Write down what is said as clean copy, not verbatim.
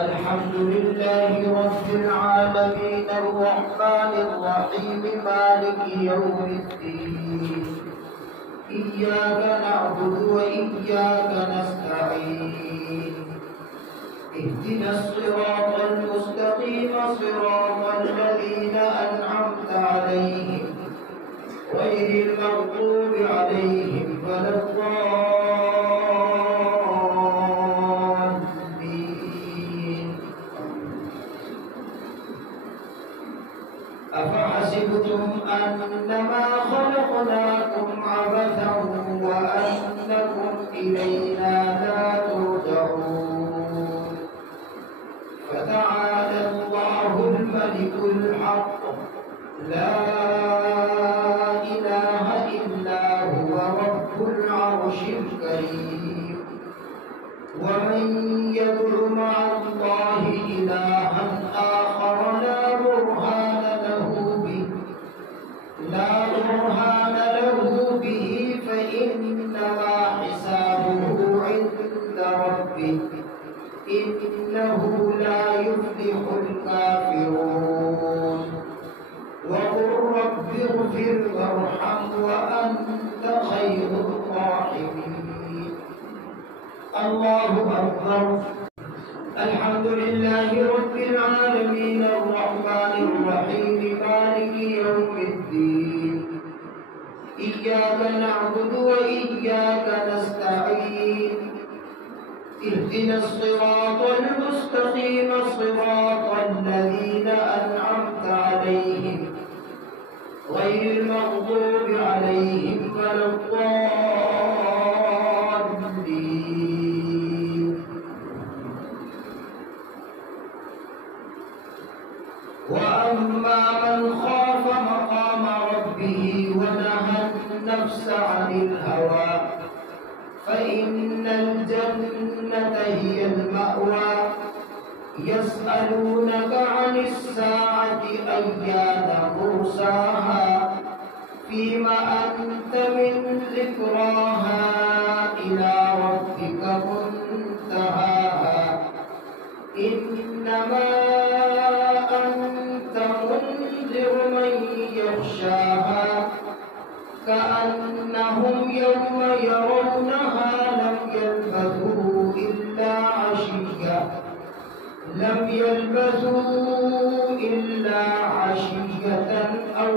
الحمد لله رب العالمين الرحمن الرحيم مالك يوم الدين إياك نعبد وإياك نستعين اهدنا الصراط المستقيم صراط الذين أنعمت عليهم غير المغضوب عليهم ولا الضالين. أفحسبتم أنما خلقناكم عبثا وأنكم إلينا لا ترجعون فتعالى الله الملك الحق لا إله إلا هو رب العرش الكريم. ومن يدع مع الله إلها آخر لا برهان له به فإنما حسابه عند ربه إنه لا يفلح الكافرون. وقل رب اغفر وارحم وأنت خير الراحمين. الله أكبر. الحمد لله رب العالمين الرحمن الرحيم مالك يوم الدين إياك نعبد وإياك نستعين اهدنا الصراط المستقيم صراط الذين أنعمت عليهم غير المغضوب عليهم ولا الضالين. وأما من خاف مقام ربه ونهى النفس عن الهوى فإن الجنة هي المأوى. يسألونك عن الساعة أيان مرساها فيما أنت من ذكراها إلى ربك منتهاها إنما أنت منذر من يخشاها كأنهم يوم يرونها لم يلبثوا إلا عشية أو